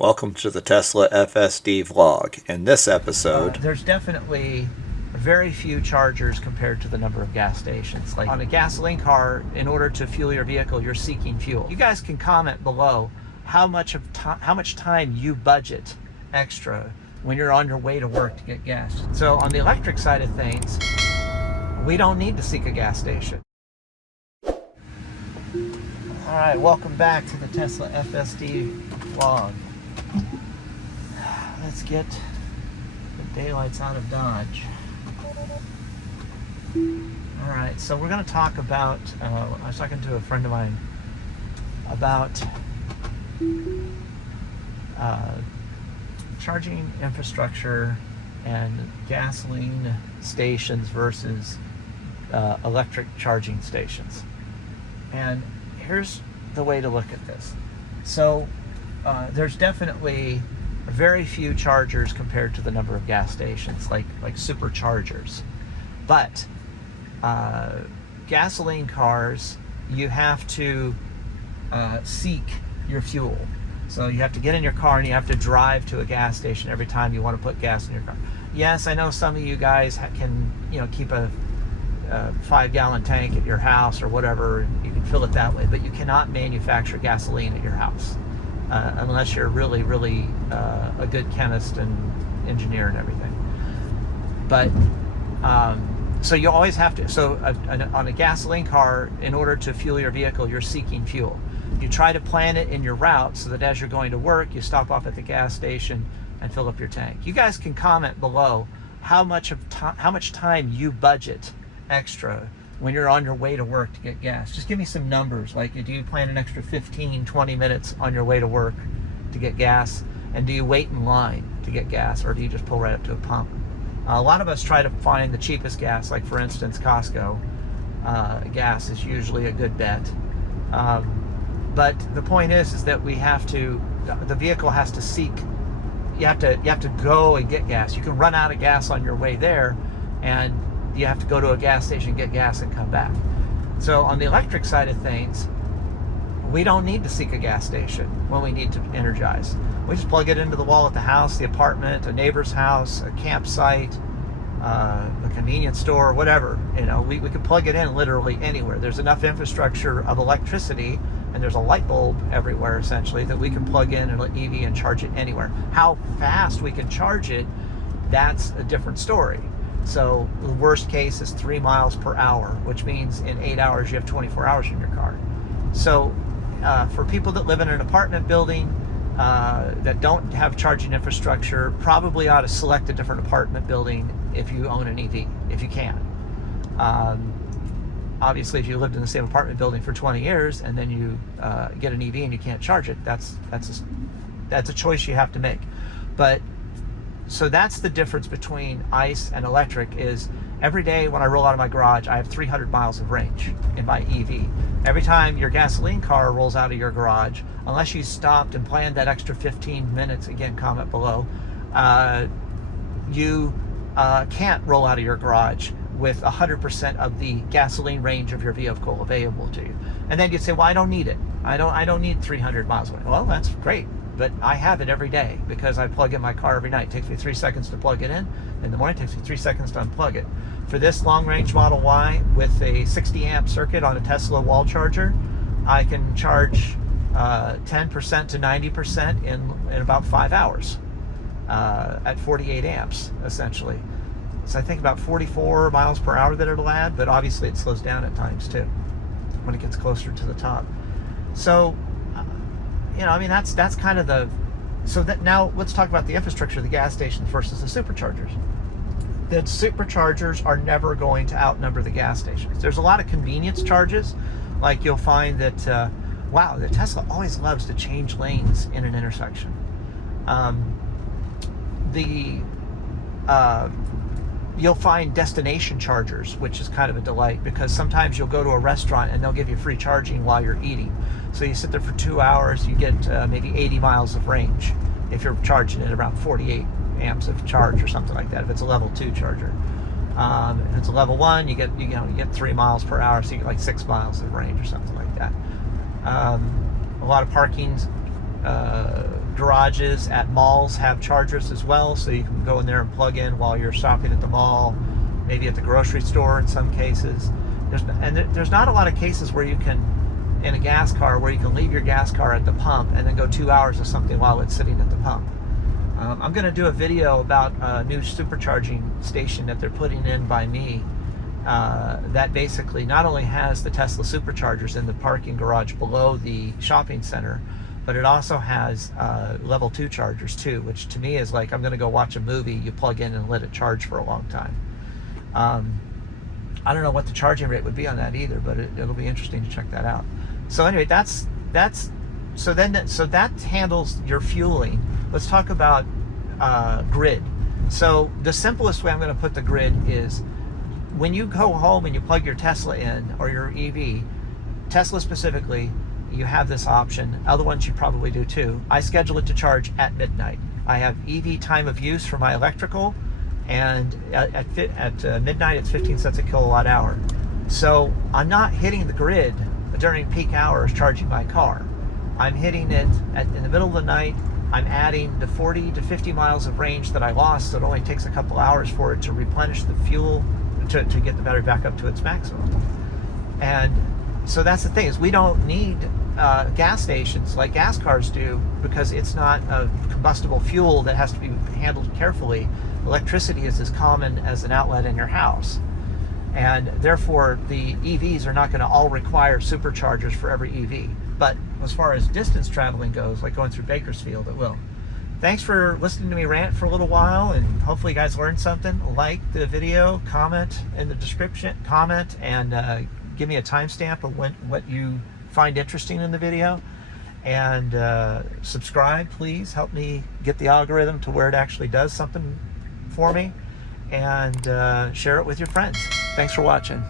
Welcome to the Tesla FSD vlog. In this episode, there's definitely very few chargers compared to the number of gas stations. Like on a gasoline car, in order to fuel your vehicle, you're seeking fuel. You guys can comment below how much time you budget extra when you're on your way to work to get gas. So on the electric side of things, we don't need to seek a gas station. All right, welcome back to the Tesla FSD vlog. Let's get the daylights out of Dodge. All right, so we're going to talk about, I was talking to a friend of mine about charging infrastructure and gasoline stations versus electric charging stations. And here's the way to look at this. So there's definitely very few chargers compared to the number of gas stations, like Superchargers. But gasoline cars, you have to seek your fuel. So you have to get in your car and you have to drive to a gas station every time you want to put gas in your car. Yes, I know some of you guys can, keep a 5-gallon tank at your house or whatever. You can fill it that way, but you cannot manufacture gasoline at your house unless you're really, really a good chemist and engineer and everything. But so you always have to. So on a gasoline car, in order to fuel your vehicle, you're seeking fuel. You try to plan it in your route so that as you're going to work, you stop off at the gas station and fill up your tank. You guys can comment below how much time you budget extra when you're on your way to work to get gas. Just give me some numbers. Like, do you plan an extra 15-20 minutes on your way to work to get gas? And do you wait in line to get gas, or do you just pull right up to a pump? A lot of us try to find the cheapest gas. Like, for instance, Costco gas is usually a good bet. But the point is that we have to, the vehicle has to seek, you have to go and get gas. You can run out of gas on your way there, and you have to go to a gas station, get gas, and come back. So on the electric side of things, we don't need to seek a gas station when we need to energize. We just plug it into the wall at the house, the apartment, a neighbor's house, a campsite, a convenience store, whatever. We can plug it in literally anywhere. There's enough infrastructure of electricity, and there's a light bulb everywhere essentially, that we can plug in an EV and charge it anywhere. How fast we can charge it, that's a different story. So the worst case is 3 miles per hour, which means in 8 hours you have 24 hours in your car. So for people that live in an apartment building that don't have charging infrastructure, probably ought to select a different apartment building if you own an EV, if you can. Obviously, if you lived in the same apartment building for 20 years and then you get an EV and you can't charge it, that's a choice you have to make. But so that's the difference between ICE and electric. Is every day when I roll out of my garage, I have 300 miles of range in my EV. Every time your gasoline car rolls out of your garage, unless you stopped and planned that extra 15 minutes, again, comment below, you can't roll out of your garage with 100% of the gasoline range of your vehicle available to you. And then you'd say, well, I don't need it. I don't need 300 miles away. Well, that's great. But I have it every day because I plug in my car every night. It takes me 3 seconds to plug it in. In the morning, it takes me 3 seconds to unplug it. For this long-range Model Y with a 60-amp circuit on a Tesla wall charger, I can charge 10% to 90% in about 5 hours at 48 amps, essentially. So I think about 44 miles per hour that it'll add, but obviously it slows down at times too when it gets closer to the top. So that's kind of the, so that now let's talk about the infrastructure of the gas stations versus the superchargers. The superchargers are never going to outnumber the gas stations. There's a lot of convenience charges. Like, you'll find that, wow, the Tesla always loves to change lanes in an intersection. You'll find destination chargers, which is kind of a delight, because sometimes you'll go to a restaurant and they'll give you free charging while you're eating. So you sit there for 2 hours, you get maybe 80 miles of range if you're charging at around 48 amps of charge or something like that, if it's a level 2 charger. If it's a level 1, you get 3 miles per hour, so you get like 6 miles of range or something like that. A lot of parking garages at malls have chargers as well, so you can go in there and plug in while you're shopping at the mall, maybe at the grocery store in some cases. There's not a lot of cases where you can, in a gas car, where you can leave your gas car at the pump and then go 2 hours or something while it's sitting at the pump. I'm going to do a video about a new supercharging station that they're putting in by me that basically not only has the Tesla Superchargers in the parking garage below the shopping center, but it also has level 2 chargers too, which to me is like, I'm going to go watch a movie, you plug in and let it charge for a long time. I don't know what the charging rate would be on that either, but it'll be interesting to check that out. So anyway, so that handles your fueling. Let's talk about grid. So the simplest way I'm going to put the grid is when you go home and you plug your Tesla in, or your EV, Tesla specifically, you have this option. Other ones you probably do too. I schedule it to charge at midnight. I have EV time of use for my electrical, and at midnight it's 15 cents a kilowatt hour. So I'm not hitting the grid during peak hours charging my car. I'm hitting it in the middle of the night. I'm adding the 40 to 50 miles of range that I lost, so it only takes a couple hours for it to replenish the fuel to get the battery back up to its maximum. And so that's the thing, is we don't need gas stations like gas cars do, because it's not a combustible fuel that has to be handled carefully. Electricity is as common as an outlet in your house. And therefore, the EVs are not going to all require superchargers for every EV. But as far as distance traveling goes, like going through Bakersfield, it will. Thanks for listening to me rant for a little while, and hopefully you guys learned something. Like the video, comment in the description, comment, and give me a timestamp of what you find interesting in the video. And subscribe, please. Help me get the algorithm to where it actually does something for me. And share it with your friends. Thanks for watching.